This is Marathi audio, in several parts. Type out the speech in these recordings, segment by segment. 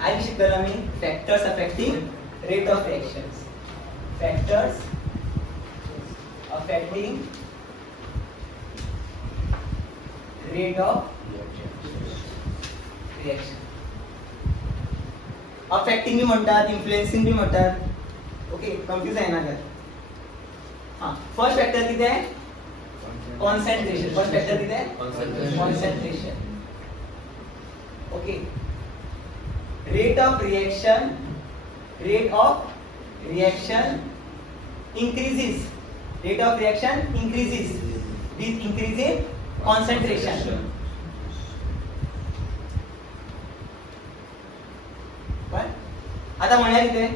आधी शिकलो आम्ही factors affecting rate of reactions. Factors affecting rate of reaction. Affecting भी म्हणतात, इन्फ्लुएन्सिंग भी म्हणतात. ओके, कन्फ्यूज आहे ना? हां, फर्स्ट फॅक्टर किती आहे? कॉन्सन्ट्रेशन. फर्स्ट फॅक्टर किती आहे? Concentration. Okay, rate of reaction increases. Rate of reaction increases with increasing concentration. पण आता म्हणूया इथे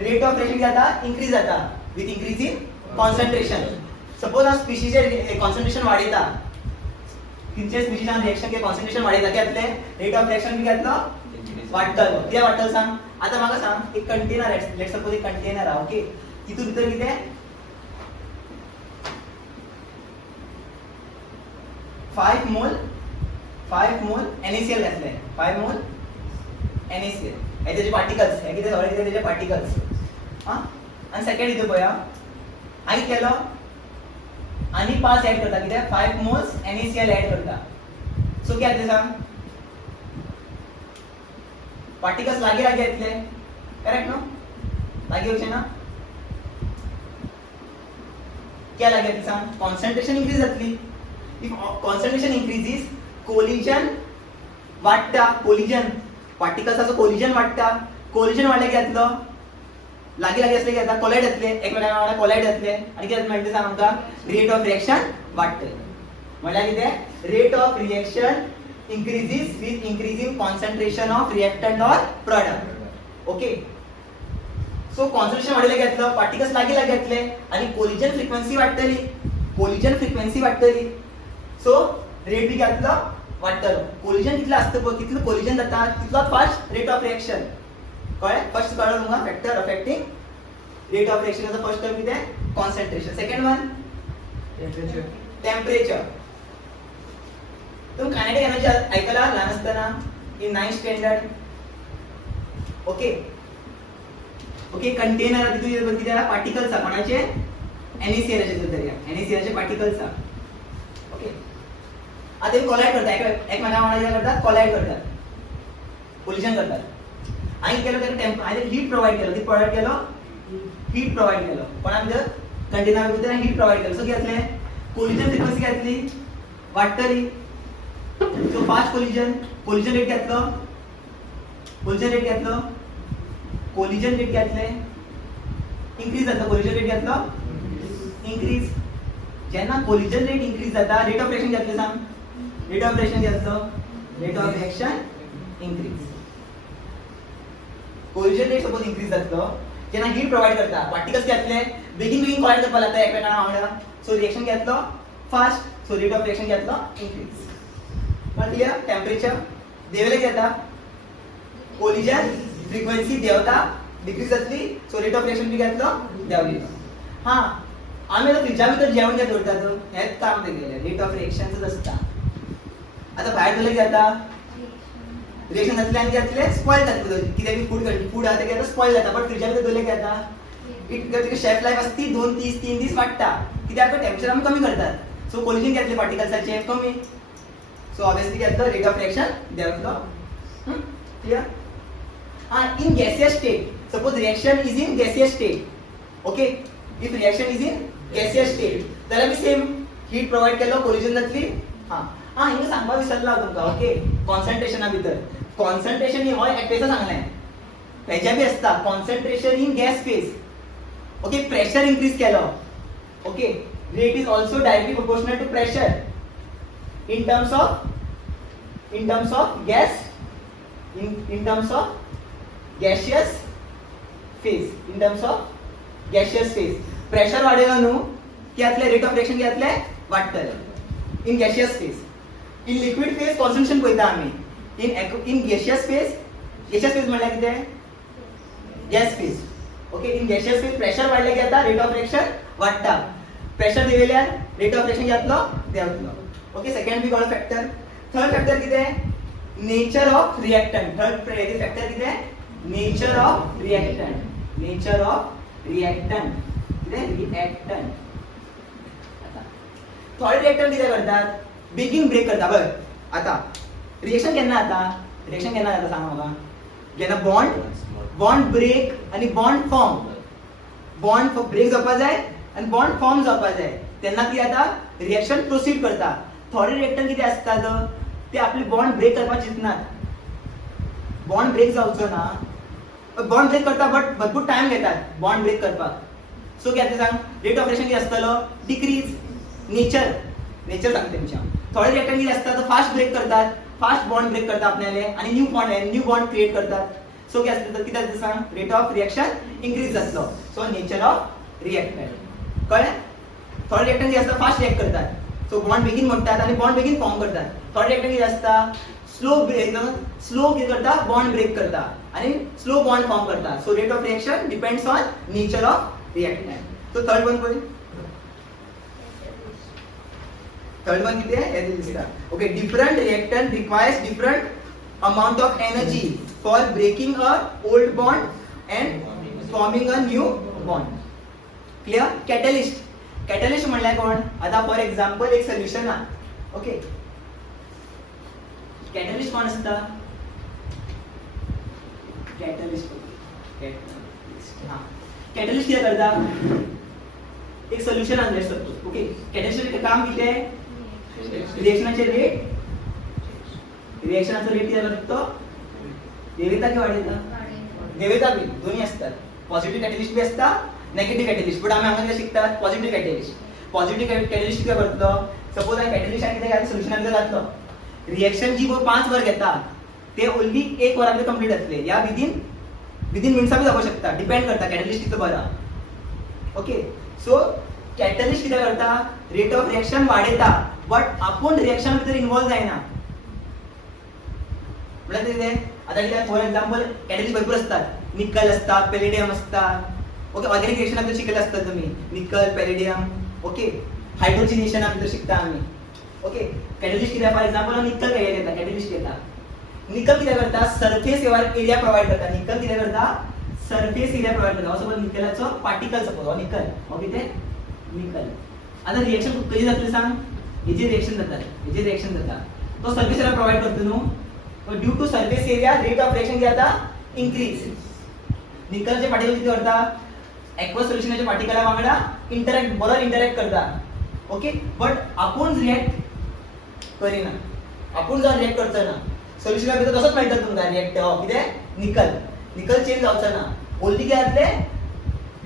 रेट ऑफ रिएक्शन जाता इन्क्रीज जाता विथ इन्क्रीजिंग कॉन्सन्ट्रेशन. सपोज हा स्पीशीचे कॉन्सन्ट्रेशन वाढयता, खंयचे स्पीशीच्या रिएक्शन के कॉन्सन्ट्रेशन वाढयता कितले रेट ऑफ रिएक्शन बी कितलो वाढतलो. किती वाढतलो सांग? आता म्हाका सांग, एक कंटेनर आहे, लेट्स सपोज एक कंटेनर आहे. ओके, तितून भितर किती आहे? 5 मोल NaCl घातले. 5 मोल NaCl हे त्याचे पार्टिकल्स, हे किती सगळे किती त्याचे पार्टिकल्स. हां, आणि सेकंड इथे पळया, हाय केलो आणि 5 ऍड करता. किती 5 मोल्स NaCl ऍड करता. सो किती जाते सांग? पार्टिकल्स लागे येतले. Correct no? लागे होचे ना? क्या लागे येतले सांग? कॉन्सन्ट्रेशन इन्क्रीज जातली. इफ कॉन्सन्ट्रेशन इन्क्रीजेस, कोलिजन वाढता. कोलिजन पार्टिकल्साचो कोलिजन वाढता. कोलिजन वाढले की जातलो लागी असले की जाता कोलाइड जातले, एकमेकांना वांगडा कोलाइड जातले आणि कितें म्हणटा सांग आमकां? रेट ऑफ रिएक्शन वाडटले. म्हळ्यार कितें? Rate of reaction increases with increasing concentration of reactant or product. Okay, so concentration वाढले घेतलं, पार्टिकल्स लागी घेतले आणि कोलिजन फ्रिक्वेन्सी वाढतली. सो रेट बी घेतलं वाढतलो. कोलिजन कितलं असतं पळय, कितलं कोलिजन जाता तितलो फास्ट रेट ऑफ रिएक्शन. कळ्ळें? फर्स्ट कळलं तुमकां factor affecting rate of reaction. First term कितें? कॉन्सन्ट्रेशन. Second one temperature. तुम्ही कायनेटिक एनर्जी ऐकला लहान असताना in 9th standard. Okay, container तितून किती पार्टिकल्स आहा कोणाचे? NaCl चे पार्टिकल्स आहा. ओके, आता ते कोलाइड करतात, एकमेकांना वांगडा करतात, कोलाइड करतात, कोलिजन करतात. आणि केलं त्याने हीट प्रोव्हाइड केलं. ती प्रोव्हाइड केलं पण कंटेनर भितर हीट प्रोव्हाइड केलं. सो घेतले कोलिजन फ्रिक्वेन्सी घेतली वाढतली. So fast collision rate घेतलो, collision rate घेतले increase जाता. collision rate घेतलो increase. जेन्ना collision rate increase जाता, rate of reaction घेतले सांग? rate of reaction घेतलो, rate of reaction increase. collision rate suppose increase जातलो, जेन्ना heat provide करता, particles घेतले बेगीन कोलाइड करपाक लागता एकमेकांना वांगडा. so reaction घेतलो fast, so rate of reaction घेतलो increase. क्लियर? टेम्परेचर देवले घेता, कोलिजन फ्रिक्वेन्सी देवता डिक्रीज जातली. सो रेट ऑफ रिएक्शन बी घेतलो देवली. हां, आम्ही आता फ्रिजा भितर जेवण घेत उरतात, हेच काम तेगेलें रेट ऑफ रिएक्शनच असता. आता भायर दवरले घेता रिएक्शन जातले आनी घेतले स्पॉइल जातले. कित्याक फूड आहा ते घेता स्पॉइल जाता. बट फ्रिजा भितर दवरले घेता इट शेल्फ लायफ आसता ती 2-3 दीस वाडटा. कित्याक टेम्परेचर आमी कमी करतात. सो कोलिजन घेतले पार्टिकल्साचे कमी. So obviously get the rate of reaction develop. Clear? In gaseous state, suppose reaction is in gaseous state. Okay, if reaction is in gaseous state, त्याला बी same heat provide केलो, collision जातली. हिंगा सांगपाक विसरला तुमकां. ओके, कॉन्सन्ट्रेशना भितर कॉन्सन्ट्रेशन हो एकटेचं सांगलें. तेच्या बी आसता concentration in gas phase. Okay, pressure increase केलो. Okay, rate is also directly proportional to pressure. In terms of gas, in terms of gaseous phase, pressure वाढेला न्हू की आतले रेट ऑफ रिएक्शन घेतले वाढतले. In gaseous phase. In liquid phase concentration पळयता आमी. इन गॅशियस फेज म्हळ्यार कितें? Gas phase. Okay, in gaseous phase pressure वाढले घेता रेट ऑफ रिएक्शन वाढता. प्रेशर दिलेल्यार रेट ऑफ रिएक्शन घेतलो देंवतलो. ओके, सेकंड बी कळ्ळो फॅक्टर. थर्ड फॅक्टर कितें? Nature of reactant. Third factor किती आहे? Nature of reactant. Nature of reactant किती? रिएक्टंट. थोडे रिएक्टंट किती करतात? बेगिंग ब्रेक करता. बघ आता रिएक्शन केन्ना जाता? रिएक्शन केन्ना जाता सांगा म्हाका? जेन्ना बॉन्ड ब्रेक आणि बॉन्ड फॉर्म. बॉन्ड ब्रेक जावपा जाय आणि बॉन्ड फॉर्म जावपा जाय तेन्ना कितें जाता? रिएक्शन प्रोसीड करता. थोडे रिएक्टंट कितें आसतात? ते आपली बॉन्ड ब्रेक करपाक चिंतनात. बॉन्ड ब्रेक जावचो ना. बॉन्ड ब्रेक करता बट भरपूर टाइम घेतात बॉन्ड ब्रेक करपाक. सो कितें सांग? रेट ऑफ रिएक्शन कितें आसतलो? डिक्रीज. नेचर सांगते तुमच्या. थोडे रिएक्टंट कितें आसतात? फास्ट ब्रेक करतात. फास्ट बॉन्ड ब्रेक करता आपल्याले आणि न्यू बॉन्ड क्रिएट करतात. सो कितें आसता? कितें आसता सांग? रेट ऑफ रिएक्शन इन्क्रीज जातलो. So nature of reactant. कळ्ळें? थोडे रिएक्टंट कितें आसता? फास्ट रिएक्ट करतात. सो बॉन्ड बेगीन म्हणटात आणि बॉन्ड बेगीन फॉर्म करतात. थोडे रिएक्टंट कितें आसता? स्लो कितें करता? बॉन्ड ब्रेक करता आणि स्लो बॉन्ड फॉर्म करता. So rate of reaction depends on nature of reactant. So third one पळय. थर्ड वन किती आहे? Okay. Different reactant requires different amount of energy for breaking a old bond and forming a new bond. Clear? Catalyst. Catalyst म्हणल्यार कोण? आता फॉर एक्झाम्पल एक सोल्युशन हा. ओके. कॅटलिस्ट कोण असता? कॅटलिस्ट. हा. कॅटलिस्ट किती करता? एक सोल्युशन आणले सपोज. ओके. कॅटलिस्टचे काम किती आहे? रिएक्शनचे रेट. रिएक्शनचा रेट किती असतो? देवेता की वाढेता? देवेता बी दोन्ही असतात. पॉझिटिव्ह कॅटलिस्ट बी असतात, नेगेटिव्ह कॅटलिस्ट. बट आम्ही हांगा शिकतात पॉझिटिव्ह कॅटलिस्ट. पॉझिटिव्ह कॅटलिस्ट किती करतो? सपोज हांवें कॅटलिस्ट आणि कितें सोल्युशन भितर घातलो. रिएक्शन जी 5 वर घेता ते ओन्ली 1 वरां भितर कंप्लीट जातले. या विदिन मिनिट्सां बी जावपाक शकता. डिपेंड करता कॅटलिस्ट कितलो बरा. ओके. सो कॅटलिस्ट कितें करता? रेट ऑफ रिएक्शन वाडयता बट आपूण रिएक्शन भितर इन्वॉल्व जायना. म्हणजे कितें? आता कितें फॉर एक्झाम्पल कॅटलिस्ट भरपूर असतात. निकल असता, पॅलेडियम असता. ओके. ऑर्गॅनिक रिएक्शन भितर शिकले असतात तुम्ही. निकल, पॅलेडियम. ओके. हायड्रोजिनेशन भितर शिकता आम्ही. ओके. कॅटलिस्ट कितें? फॉर एक्झाम्पल निकल घेता. कॅटलिस्ट घेता. निकल कितें करता? सरफेस एरिया प्रोवाइड करता. निकल कितें करता? सरफेस एरिया प्रोवाइड करता. सपोज निकलाचो पार्टिकल सपोज हो निकल. हो कितें? निकल. आता रिएक्शन कशी जातली सांग? हेजी रिएक्शन जाता. तो सरफेस एरिया प्रोवाइड करतो न्हू. Due to surface area rate of reaction किती जाता? इन्क्रीज. निकलचे पार्टिकल किती करता? एक्वस सोल्युशनचे पार्टिकला वांगडा इंटरॅक्ट करता. ओके. बट आपूण रिएक्ट करिना. आपूण जर रिएक्ट करचो ना. सोल्युशना भितर तसोच मेळटा तुमकां रिएक्ट. कितें? निकल चेंज जावचो ना. ओन्ली कितें जातले?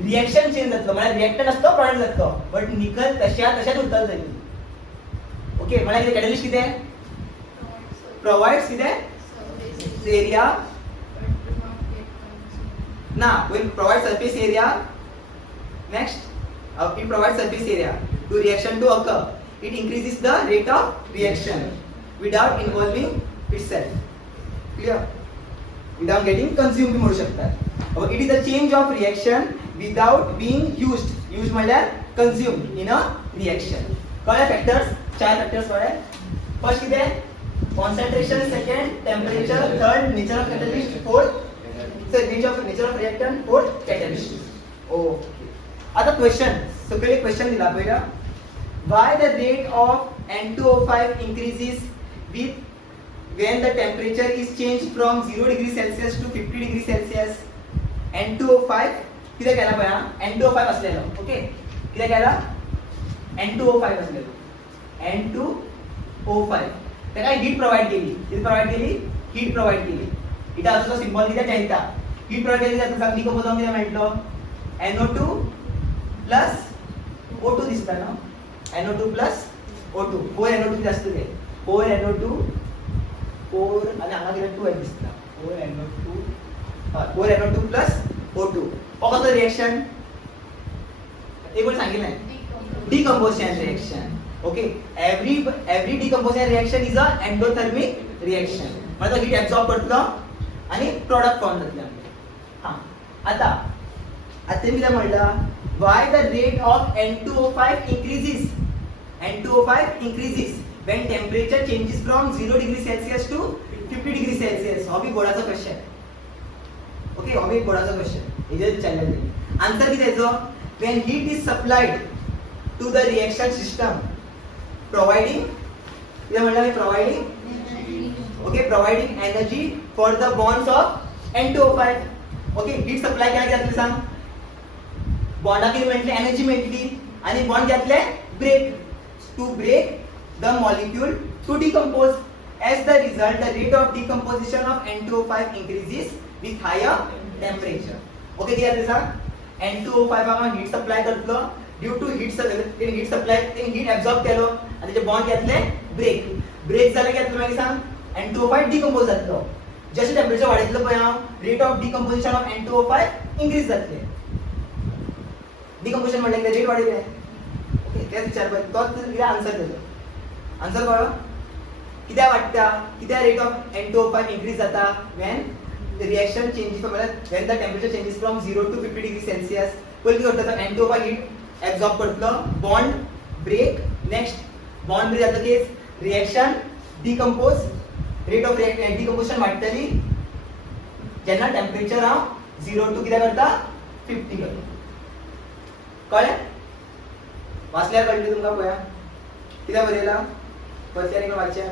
रिएक्शन चेंज जातलो. म्हळ्यार रिएक्टंट आसतो प्रोडक्ट जातलो. बट निकल तशाच उरतलो जाली. ओके. म्हळ्यार कितें? कॅटलिस्ट कितें? provides the area will provide surface area. Next, it provides surface area to reaction to occur. It increases the rate of reaction without involving itself. Clear? Without getting consumed म्हणू शकतात. It is a change of reaction without being used. Used म्हणल्यार consumed in a reaction. कळ्ळे फॅक्टर्स? 4 फॅक्टर्स कळ्ळे. फर्स्ट कितें? Concentration, second temperature, third nature of catalyst, fourth nature of reactant, fourth catalyst. Okay. आता question. So पहिले question दिला पहिला. Why the rate of N2O5 increases when the temperature is changed from 0 degree Celsius to 50 degree Celsius? N2O5 किती केला पळया? N2O5 असलेलो. ओके. किती केला? N2O5 असलेलो. N2O5 त्याला हीट प्रोवाइड केली. किती प्रोवाइड केली? हीट प्रोवाइड केली. इटा असो सिंबल किती डेल्टा. हीट प्रोवाइड केली जाता सांग डिकंपोज किती मेळटलो? NO2 प्लस O2 दिसता ना. NO2 plus O2. 4 NO2 किती असतले? 4 NO2 4 आणि हांगा किती 2 दिसता. 4 NO2 प्लस O2. हो कसं रिएक्शन? एक पण सांगितलं नाही. डिकंपोजिशन reaction. Okay, every decomposition reaction is a endothermic reaction. मतलब heat absorb करतलो आणि product form जातले. हां. आता मी काय म्हणलं? Why the rate of N2O5 increases? N2O5 increases when temperature changes from 0 degree Celsius to 50 degree Celsius हो बी बोर्डाचो क्वेश्चन. ओके हो बी एक बोर्डाचो क्वेश्चन. हेजेर विचारलेले आन्सर कितें हेजो when heat is supplied to the reaction system providing कितें म्हणलें providing okay providing energy for the bonds of N2O5. Okay heat supply केल्या जातली सांग बॉन्डाक कितें मेळटली एनर्जी मेळटली आनी बॉन्ड जातले break to break the molecule to decompose. As the result, the rate of decomposition of N2O5 increases with higher temperature. Okay, clear this sir? N2O5 हांगा heat supply करतलो due to heat supply heat absorb केलो आनी जे bond घेतले break जाले की येतलो मागीर सांग N2O5 decompose जातलो. जशें टेम्परेचर वाडयतलो पळय हांव rate of decomposition of N2O5 increase जातले. decomposition म्हणल्यार कितें रेट वाडयले. ओके तेच विचार पळय तोच कितें आन्सर तेजो. आन्सर कळ्ळो कित्याक वाडटा कित्याक रेट ऑफ N2O5 increase जाता when the reaction changes from when the temperature changes from 0 to 50 degree Celsius. पयलीं कितें करता N2O5 heat absorb करतलो bond break next bond break जाता केस reaction decompose rate of decomposition वाडटली जेन्ना टेम्परेचर हांव 0 to कितें करता 50 करता. कळ्ळें वाचल्यार कळटलें तुमकां पळया कितें बरयलां परत एकदा वाचया.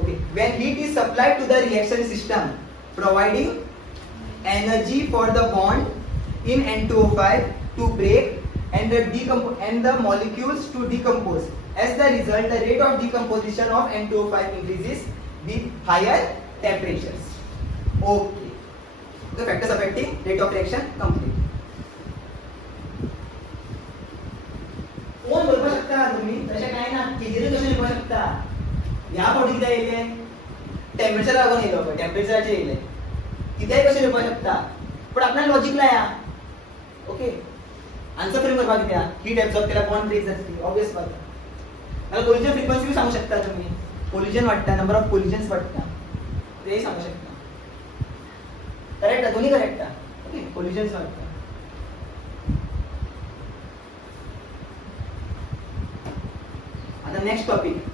Okay, when heat is supplied to the reaction system, providing energy for the bond in N2O5 to break and the molecules to decompose. As the result, the rate of decomposition of N2O5 increases with higher temperatures. Okay, the factors affecting rate of reaction complete. कोण बोलू शकता तुम्ही तसे काय ना किती कसे लिहू शकता. ह्या फावटी कितें येयलें टेम्परेचर लागून येयलो पळय टेम्परेचराचेर येयलें कितेंय कशें लिवपाक शकता पण आपणाक लॉजिक लाया. ओके आन्सर फ्रेम करपाक कित्याक हीट एब्सॉर्ब केल्यार बॉन्ड ब्रेक जातली ऑब्वियस बात. नाल्यार कोलिजन फ्रिक्वेन्सी बी सांगू शकता तुमी कोलिजन वाडटा नंबर ऑफ कोलिजन्स वाडटा तेय सांगू शकता. करेक्ट आहा दोन्ही करेक्ट आहा. ओके कोलिजन्स वाडटा. आता नेक्स्ट टॉपिक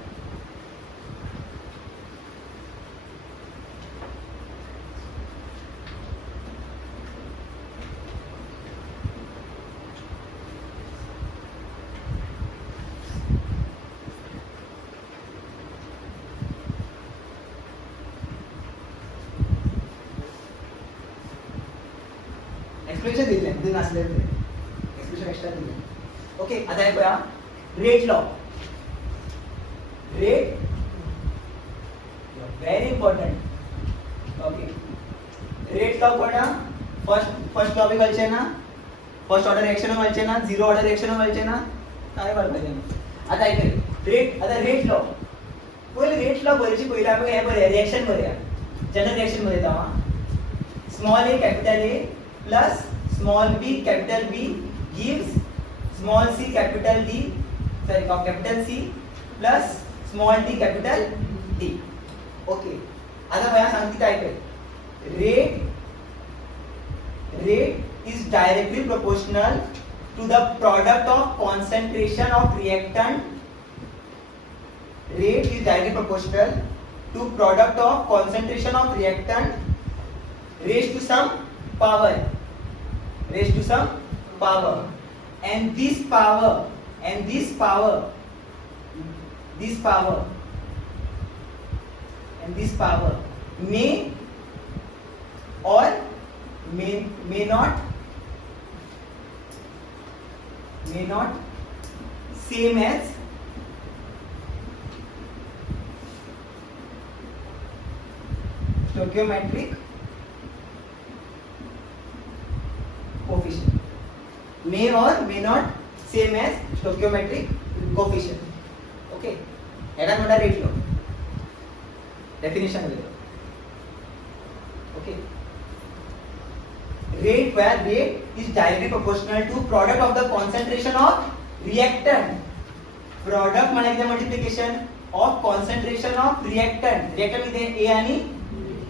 एक्सप्रेशन दिले ते नसले ते एक्सप्रेशन एक्स्ट्रा दिले. ओके आता हे पळया rate law. Rate very important. Okay rate law पळया फर्स्ट टॉपिक घालचे ना फर्स्ट ऑर्डर रिएक्शन घालचे ना झिरो ऑर्डर रिएक्शन घालचे ना काय करपाचें ना. आता रेट आता रेट लॉ पहिले रेट लॉ बरेची पहिले आमी हे बरे रिएक्शन बरया जनरल रिएक्शन बरयता हां small a capital A plus small b capital B gives small c capital D capital C plus small d capital D. Okay आता मला सांगते काय कर rate is directly proportional to the product of concentration of reactant. Rate is directly proportional to product of concentration of reactant raised to some power and this power may or may not same as stoichiometric coefficient. May or may not same as stoichiometric coefficient. Okay, Etah नोटा rate low definition low. Okay, rate where rate is directly proportional to product of the concentration of reactant. Product म्हणजे किती multiplication of concentration of reactant. Reactant किती A आणि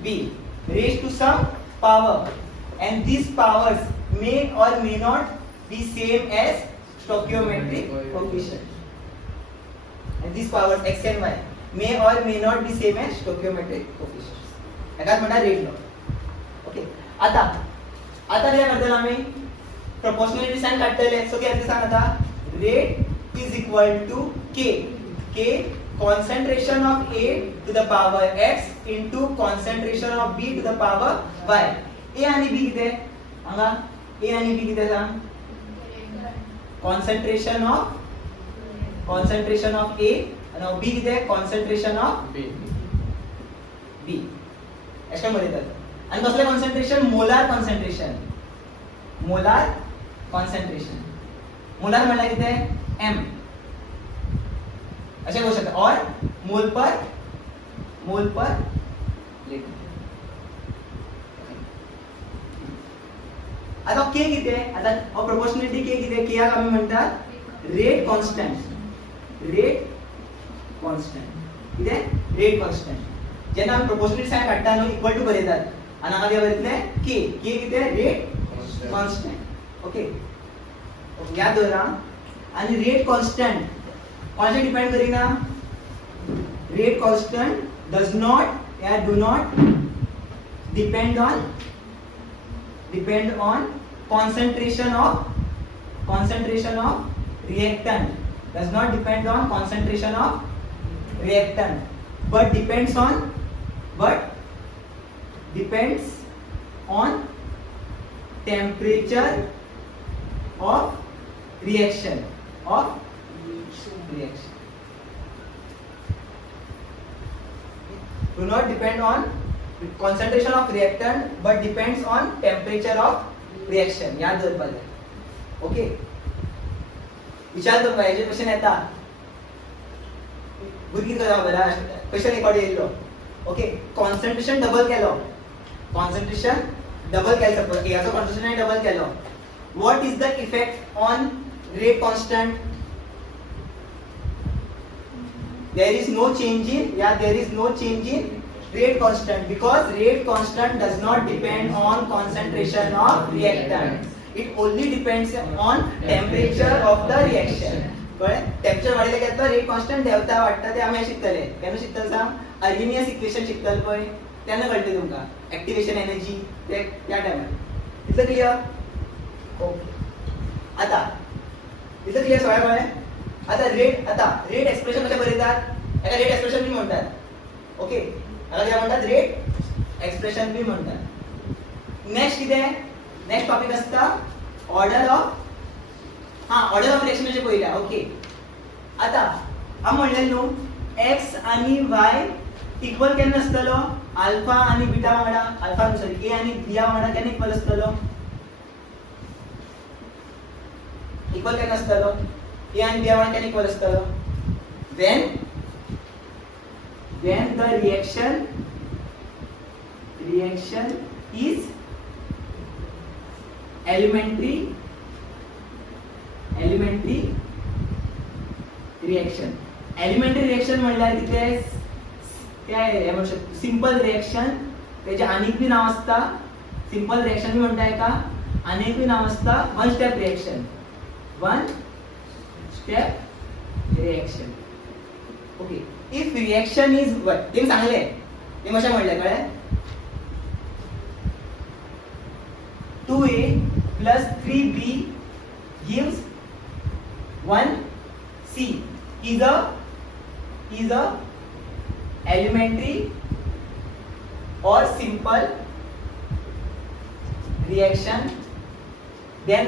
B raised to some power and these powers may or may not be same as stoichiometric coefficient. And these powers x and y may or may not be same as stoichiometric coefficients. याकाच म्हणतात रेट लॉ. ओके, आता किती करतले आम्ही प्रोपोर्शनॅलिटी साइन काढतले. सो किती सांग आता rate is equal to k concentration of A to the power x into concentration of B to the power y. A आणि B किती हांगा A आणि B किती सांग concentration of A आणि B किती concentration of B. अशा म्हणतात. आणि कसले कॉन्सन्ट्रेशन मोलार कॉन्सन्ट्रेशन मोलार म्हणजे किती m ऐसे हो सकता है और मोल पर लीटर. आता के किती आहे आता प्रोपोर्शनॅलिटी के किती आहे के याक आम्ही म्हणतात रेट कॉन्स्टंट किती आहे रेट कॉन्स्टंट. जेव्हा आम्ही प्रोपोर्शनॅलिटी साइन काढताना इक्वल टू बरयतात आणि हांगा किती बरयतले के किती आहे रेट कॉन्स्टंट. ओके, याद दवरा. आणि रेट कॉन्स्टंट कौन डिपेंड करेगा रेट कांस्टेंट डज नॉट या do not depend on concentration of reactant does not depend on concentration of reactant but depends on temperature of reaction do not depend on concentration of reactant but depends on temperature of reaction. याद दवर पाहिजे. ओके, विचार करून पाहिजे क्वेश्चन येता भुरगी करा बरा क्वेश्चन रेकॉर्ड येयलो. ओके, कॉन्सन्ट्रेशन डबल केलो सपोज याचो कॉन्सन्ट्रेशन डबल केलो. What is the effect on rate constant. there is no change in rate constant because rate constant does not depend on concentration of reactant. It only depends on temperature of the reaction. कळ्ळें. टेम्परेचर वाडयले की रेट कॉन्स्टंट देंवता वाडटा ते आमी शिकतले. केन्ना शिकतले सांग अर्गिनियस इक्वेशन शिकतले पळय तेन्ना कळटलें तुमकां एक्टिवेशन एनर्जी ते त्या टायमार. इतलें क्लियर. ओके, आता इतलें क्लियर सगळें कळ्ळें. आता रेट एक्सप्रेशन कशें बरयतात याका रेट एक्सप्रेशन बी म्हणतात. ओके, याका कितें म्हणतात रेट एक्सप्रेशन बी म्हणतात. नेक्स्ट कितें नेक्स्ट टॉपिक आसता ऑर्डर ऑफ रिएक्शन अशें पळयल्या. ओके, आता हांव म्हणलें न्हू एक्स आनी वाय इक्वल केन्ना आसतलो अल्फा आनी बीटा वांगडा ए आनी बी वांगडा केन्ना इक्वल आसतलो इक्वल केन्ना आसतलो ए आनी बी वांगडा केन्ना इक्वल आसतलो when the reaction is elementary reaction म्हणल्यार कितें काय म्हणू शकता सिंपल रिएक्शन. त्याचे अनेक बी नाव असता. सिंपल रिएक्शन बी म्हणता येता. अनेक बी नाव असता one step reaction. Okay, if reaction is what ते सांगले ते कशें म्हणलें कळ्ळें 2a plus 3b gives 1c is a elementary or simple reaction. Then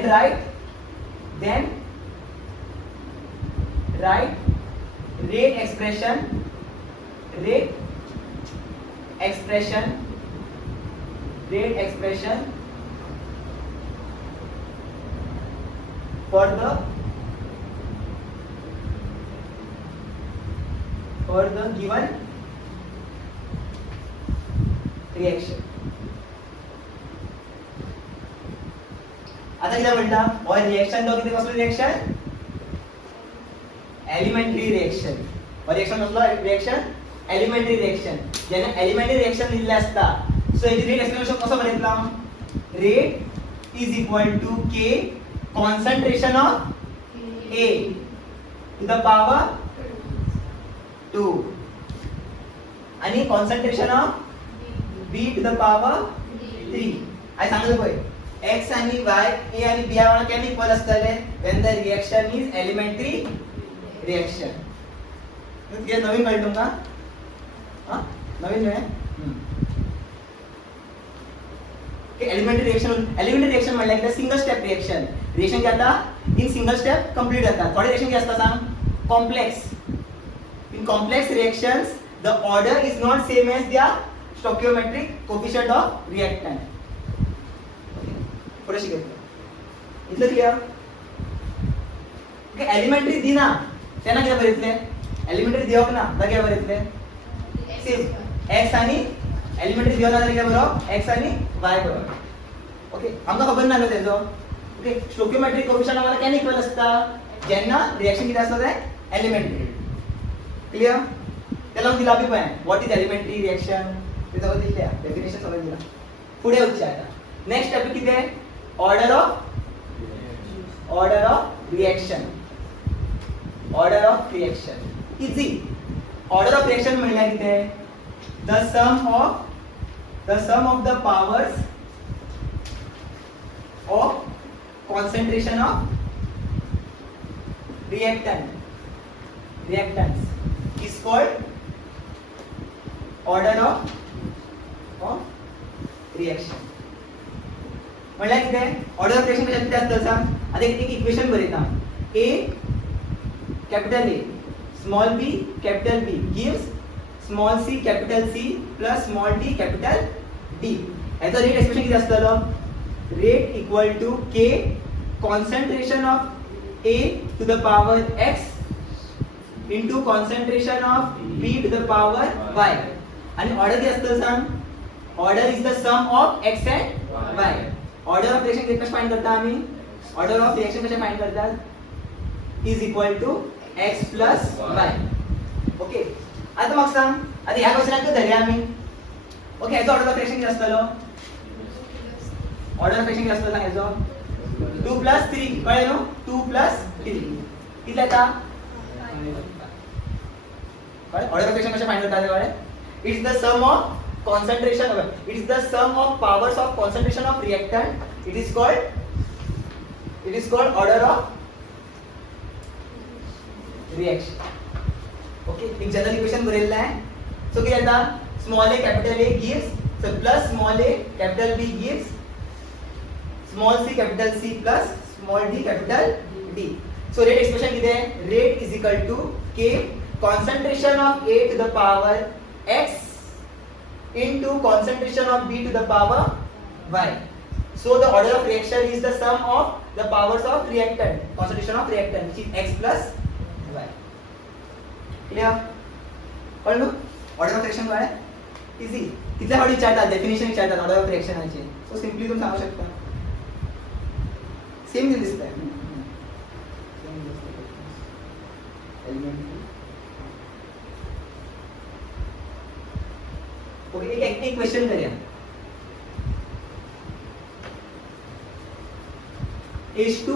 write rate expression for the given reaction. आता किती म्हणता और रिएक्शन तो किती कसलो रिएक्शन एलिमेंटरी रिएक्शन. और रिएक्शन कसलो रिएक्शन एलिमेंटरी रिएक्शन. जेन्ना एलिमेंटरी रिएक्शन दिल्ले आसता सो हेची रेट एक्सप्रेशन कसो बरयतला rate is equal to k concentration of A to the power 2 आणि concentration of B to the power 3 आय सांगतो पळय x आणि y a आणि b वाला केन इक्वल असतले when the reaction is elementary reaction हे नवीन कळलं तुमका हां नवीन आहे एलिमेंटरी रिएक्शन म्हणल्यार कितें सिंगल स्टेप रिएक्शन जाता इन सिंगल स्टेप कंप्लीट जाता थोडे रिएक्शन कितें असता सांग complex in complex reactions the order is not same as the stoichiometric coefficient of reactant पुढे शिकयतलो इतलं क्लियर ओके एलिमेंटरी दिना तेन्ना कितें बरयतले एलिमेंटरी दिवक ना जाल्यार कितें बरयतले सेम x आणि एलिमेंटरी दिवना जाल्यार कितें बरोवप x आणि y बरोवप ओके आमकां खबर ना तेजो ओके स्टोकियोमेट्रिक कोएफिशिएंट आम्हाला केन इक्वल असता जेन्ना रिएक्शन कितें आसता तें एलिमेंटरी क्लियर त्याला दिला बी पळय व्हॉट इज एलिमेंटरी रिएक्शन ते सगळं दिल्या डेफिनेशन सगळं दिला पुढे वचचे आता नेक्स्ट टॉपिक कितें ऑर्डर ऑफ रिएक्शन इजी ऑर्डर ऑफ रिएक्शन म्हणल्यार कितें the sum of the powers of concentration of reactants is called order of reaction म्हणल्यार कितें ऑर्डर ऑफ रिएक्शन कशें कितें आसता सांग आतां एक इक्वेशन बरयता a capital A small b capital B gives small c capital C plus small d capital D याचा रेट एक्सप्रेशन किती असतलो rate equal to k concentration of A to the power x into concentration of B to the power y आणि ऑर्डर किती असतं सांग order is the sum of x and y order of reaction कशें फाइंड करता आम्ही ऑर्डर ऑफ रिएक्शन कशें फाइंड करतात is equal to x plus y okay आता मग सांग आता ह्या क्वेश्चनाक धरया आम्ही ओके याचा ऑर्डर ऑफ रिएक्शन किती असतलो ऑर्डर ऑफ रिएक्शन किती असतलो सांग याचा 2 plus 3 कळले नो 2 plus 3 किती येता ऑर्डर ऑफ रिएक्शन कशें फाइंड करता कळले it is the sum of concentration it is the sum of powers of concentration of reactant it is called order of reaction okay एक जनरल इक्वेशन बरेलेलं आहे सो किती येता small a capital A gives so plus small a capital B gives small c capital C plus small d capital D so rate expression किती आहे rate is equal to k concentration of A to the power x into concentration of B to the power y. So the order of reaction is the sum of the powers of reactant, concentration of reactant, which is x plus y. Clear? कळलं? Order of reaction काय? Easy. कितल्या फावटी विचारतात डेफिनेशन विचारतात ऑर्डर ऑफ रिएक्शनचे. सो सिंपली तुम्ही सांगू शकता. सेम दिसतंय. ओके एक क्वेश्चन करूया H2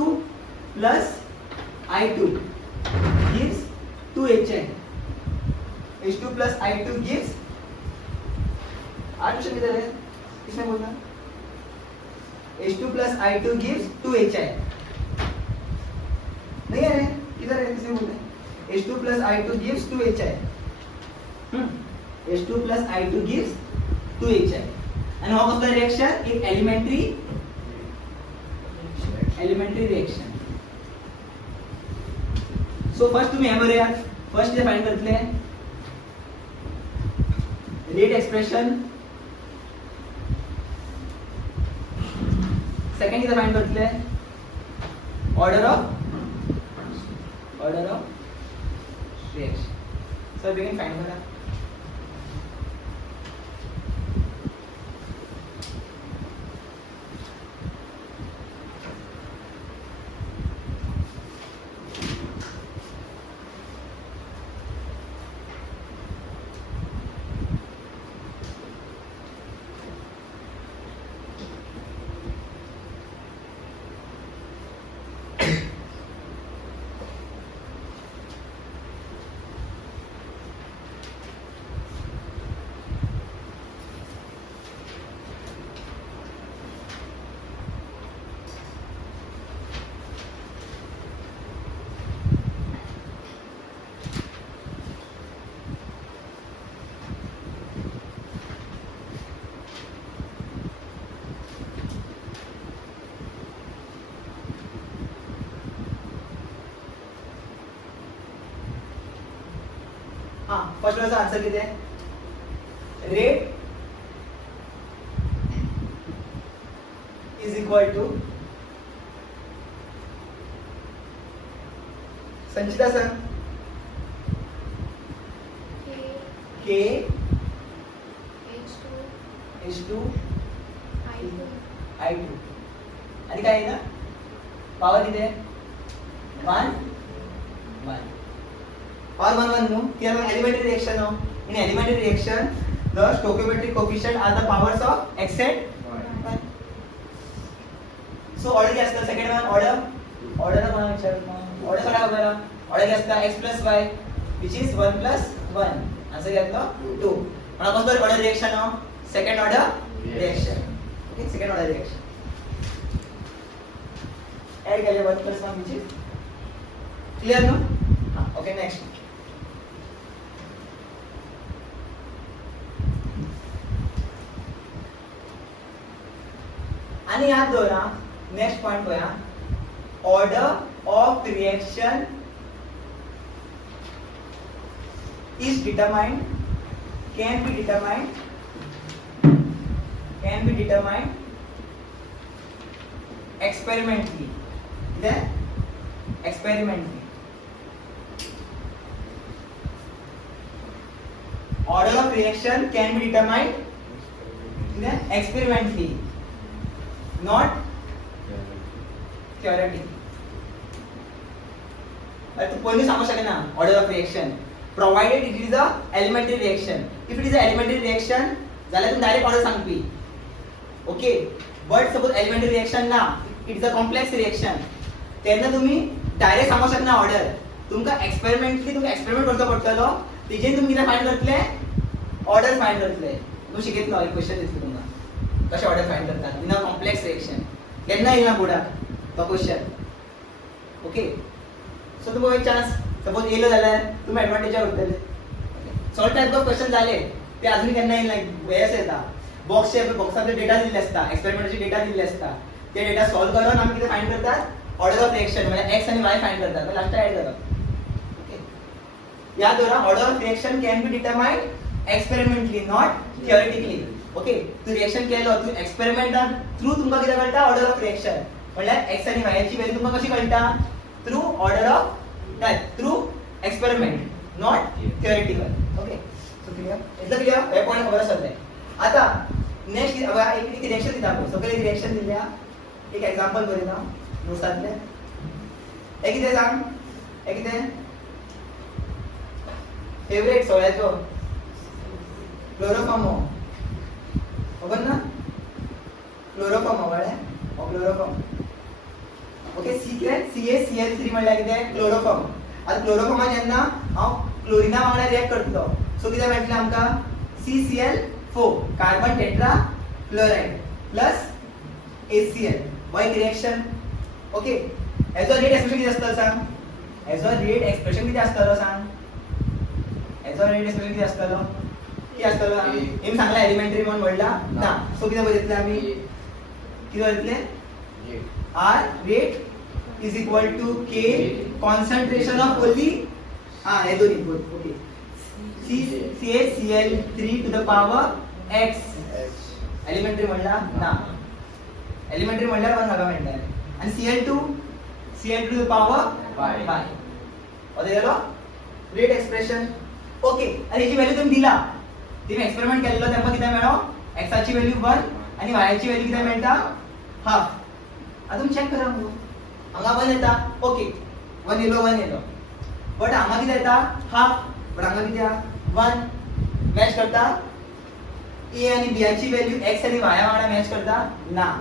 plus I2 gives 2HI H2 plus I2 gives question किधर है किसने बोला H2 plus I2 gives 2HI नहीं है किधर है किसने बोला H2 plus I2 gives 2HI H2 plus I2 gives 2HI and how comes the reaction in elementary reaction so first तुम्ही हे बघूया first जे फाइंड करतले rate expression second जे फाइंड करतले order of reaction so begin find करा हां फर्स्ट वरचा आन्सर किती आहे rate is equal to Sanchita sir k H2 I2 आणि काय आहे ना पॉवर किती आहे 1 पॉवर 1 नो की एलिमेंटरी रिएक्शन हो in elementary reaction the stoichiometric coefficient are the powers of x and y so order क्या असतं सेकंड वन ऑर्डर मला विचार ऑर्डर काय बघा ऑर्डर क्या असतं x y which is 1 + 1 answer क्या असतो 2 मला कसं ऑर्डर रिएक्शन हो second order reaction okay second order reaction add केले 1 + 1 which is क्लियर नो हां ओके नेक्स्ट आणि याद दोरा नेक्स्ट पॉइंट होया order of reaction is determined can be determined experimentally then experimentally order of reaction can be determined then experimentally not theoretically तो कोणी सांगू शकेल ना order of reaction provided it is a elementary reaction if it is a elementary reaction झाला तुम्ही डायरेक्ट ऑर्डर सांगपी okay but suppose elementary reaction ना it is a complex reaction तेन्ना तुम्ही डायरेक्ट सांगू शकना ऑर्डर तुमका एक्सपेरिमेंटली तुम्ही एक्सपेरिमेंट करचो पडटलो तेजेन तुम्ही कितें फाइंड करतले ऑर्डर फाइंड करतले तुम्ही शिकयतलो एक क्वेश्चन दिसलो तुमका कशे ऑर्डर फाइंड करतात इन अ कॉम्प्लेक्स रिएक्शन केन्ना येना बुडाक तो क्वेश्चन ओके सो तुमका एक चान्स सपोज येलो जाल्यार तुम्ही एडवांटेज उरतले सॉल्व टाइप ऑफ क्वेश्चन झाले ते अजून केन्ना येईल लायक वेळेस येता बॉक्साचे डेटा दिल्ले असता एक्सपेरिमेंटचे डेटा दिल्ले असता ते डेटा सॉल्व करून आम्ही किती फाइंड करतात ऑर्डर ऑफ रिएक्शन म्हणजे एक्स आणि वाय फाइंड करतात मग लास्ट ऍड करतात ओके याद दवरा order of reaction can be determined experimentally not theoretically okay तू रिएक्शन केलो तू एक्सपेरिमेंट थ्रू तुमका किती कळटा ऑर्डर ऑफ रिएक्शन म्हणल्यार एक्स आणि वाय ची व्हॅल्यू तुमका कशी कळटा through order of through experiment not theoretical okay so clear इतना clear हे पॉइंट खबर असले आता नेक्स्ट बघा एक रिएक्शन दिला आपण सगळे रिएक्शन दिल्या एक एग्जांपल करूया नोट्सतले एक किती सांग एक किती फेवरेट सोळ्याचो क्लोरोफॉर्म खबर ना क्लोरोफॉर्म वळे क्लोरोफॉर्म ओके CaCl3 म्हणल्यार कितें क्लोरोफॉर्म आता क्लोरोफॉर्म जेन्ना हांव क्लोरिना वांगडा रिएक्ट करतलो सो कितें मेळटलें आमकां CCl4 carbon tetra chloride plus ACl Y reaction okay हेजो रेट एक्सप्रेशन कितें आसतलो सांग हेजो रेट एक्सप्रेशन कितें आसतलो सांग हेजो रेट एक्सप्रेशन कितें आसतलो कितें आसतलो एम सांगला एलिमेंटरी म्हणून म्हणला ना सो कितें बरयतले आमी कितें बरयतले R rate is equal to K concentration of only हे दोन्ही both okay CaCl3 to the power x elementary म्हणला ना एलिमेंटरी म्हणल्यार 1 हाका मेळटा आणि Cl2 to the power y okay गेलो रेट एक्सप्रेशन ओके आणि याची व्हॅल्यू तुम्ही दिला तुम्ही एक्सपेरिमेंट केलेलो तेव्हा किती मेळो x ची व्हॅल्यू 1 आणि y ची व्हॅल्यू किती मेळटा हाफ आता तुम्ही चेक करा हांगा 1 येता ओके 1 येलो बट हांगा किती येता हाफ बट हांगा किती 1 मॅच करता ए आणि बी ची व्हॅल्यू x आणि y वांगडा मॅच करता ना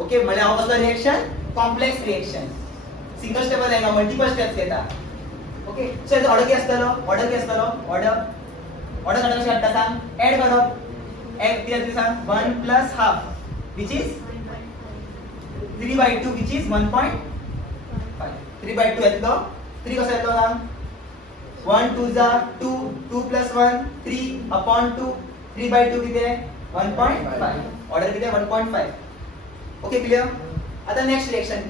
ओके म्हणजे हांव कसलो reaction complex reaction single step जायना मल्टिपल स्टेप्स घेता ओके सो याचा ऑर्डर किती आसतलो ऑर्डर कशें काडटा सांग ऍड करप एक किती सांग 1 + half which is 3/2 which is 1.5 3/2 येतलो 3 कसो येतलो सांग 1 2 जा 2 2 + 1 3/2 3/2 किती 1.5 ऑर्डर किती 1.5 ओके क्लियर आता नेक्स्ट रिएक्शन